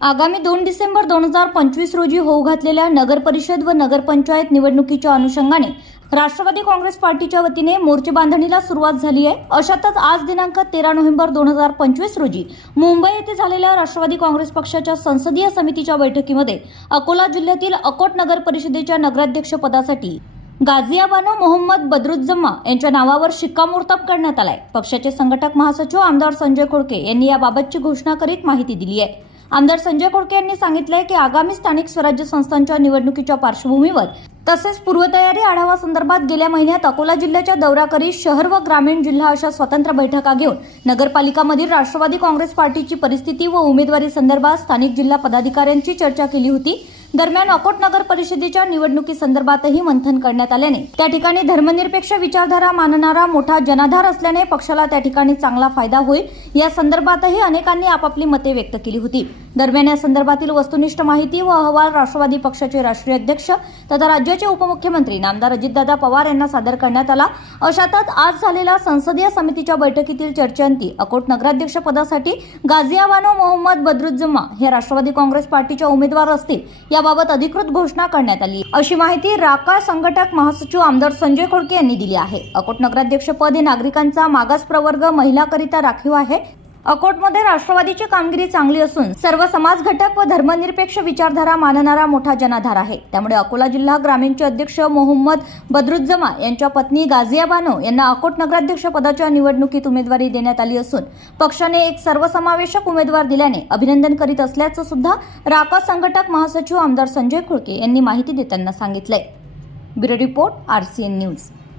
आगामी दोन डिसेंबर दोन हजार पंचवीस रोजी होऊ घातलेल्या नगरपरिषद व नगरपंचायत निवडणुकीच्या अनुषंगाने राष्ट्रवादी काँग्रेस पार्टीच्या वतीने मोर्चे बांधणीला सुरुवात झाली आहे. अशातच आज दिनांक तेरा नोव्हेंबर दोन हजार पंचवीस रोजी मुंबई येथे झालेल्या राष्ट्रवादी काँग्रेस पक्षाच्या संसदीय समितीच्या बैठकीमध्ये अकोला जिल्ह्यातील अकोट नगर परिषदेच्या नगराध्यक्ष पदासाठी गाझियाबानो मोहम्मद बदरुज्जम्मा यांच्या नावावर शिक्कामोर्तब करण्यात आलाय. पक्षाचे संघटक महासचिव आमदार संजय खोडके यांनी याबाबतची घोषणा करीत माहिती दिली आहे. आमदार संजय खोडके यांनी सांगितलंय की आगामी स्थानिक स्वराज्य संस्थांच्या निवडणुकीच्या पार्श्वभूमीवर तसेच पूर्वतयारी आढावा संदर्भात गेल्या महिन्यात अकोला जिल्ह्याच्या दौरा करीत शहर व ग्रामीण जिल्हा अशा स्वतंत्र बैठका घेऊन नगरपालिकामधील राष्ट्रवादी काँग्रेस पार्टीची परिस्थिती व उमेदवारी संदर्भात स्थानिक जिल्हा पदाधिकाऱ्यांची चर्चा केली होती. दरम्यान अकोट नगर परिषदेच्या निवडणुकी संदर्भातही मंथन करण्यात आल्याने त्या ठिकाणी धर्मनिरपेक्ष विचारधारा मानणारा मोठा जनाधार असल्याने पक्षाला त्या ठिकाणी चांगला फायदा होईल. या संदर्भातही अनेकांनी आपापली मते व्यक्त केली होती. दरम्यान या संदर्भातील वस्तुनिष्ठ माहिती व अहवाल राष्ट्रवादी पक्षाचे राष्ट्रीय अध्यक्ष तथा राज्याचे उपमुख्यमंत्री नामदार अजितदादा पवार यांना सादर करण्यात आला. अशातच आज झालेल्या संसदीय समितीच्या बैठकीतील चर्चेअंती अकोट नगराध्यक्ष पदासाठी गाझियाबानो मोहम्मद बदरुज्जम्मा हे राष्ट्रवादी काँग्रेस पार्टीच्या उमेदवार असतील. याबाबत अधिकृत घोषणा करण्यात आली. अशी माहिती राकाळ संघटक महासचिव आमदार संजय खोडके यांनी दिली आहे. अकोट नगराध्यक्ष पद हे नागरिकांचा मागास प्रवर्ग महिलाकरिता राखीव आहे. अकोटमध्ये राष्ट्रवादीची कामगिरी चांगली असून सर्व समाज घटक व धर्मनिरपेक्ष विचारधारा मानणारा मोठा जनाधार आहे. त्यामुळे अकोला जिल्हा ग्रामीणचे अध्यक्ष मोहम्मद बदरुज्जमा यांच्या पत्नी गाझिया बानो यांना अकोट नगराध्यक्ष पदाच्या निवडणुकीत उमेदवारी देण्यात आली असून पक्षाने एक सर्वसमावेशक उमेदवार दिल्याने अभिनंदन करीत असल्याचं सुद्धा राका संघटक महासचिव आमदार संजय खुळके यांनी माहिती देताना सांगितलंय. Bureau report RCN news.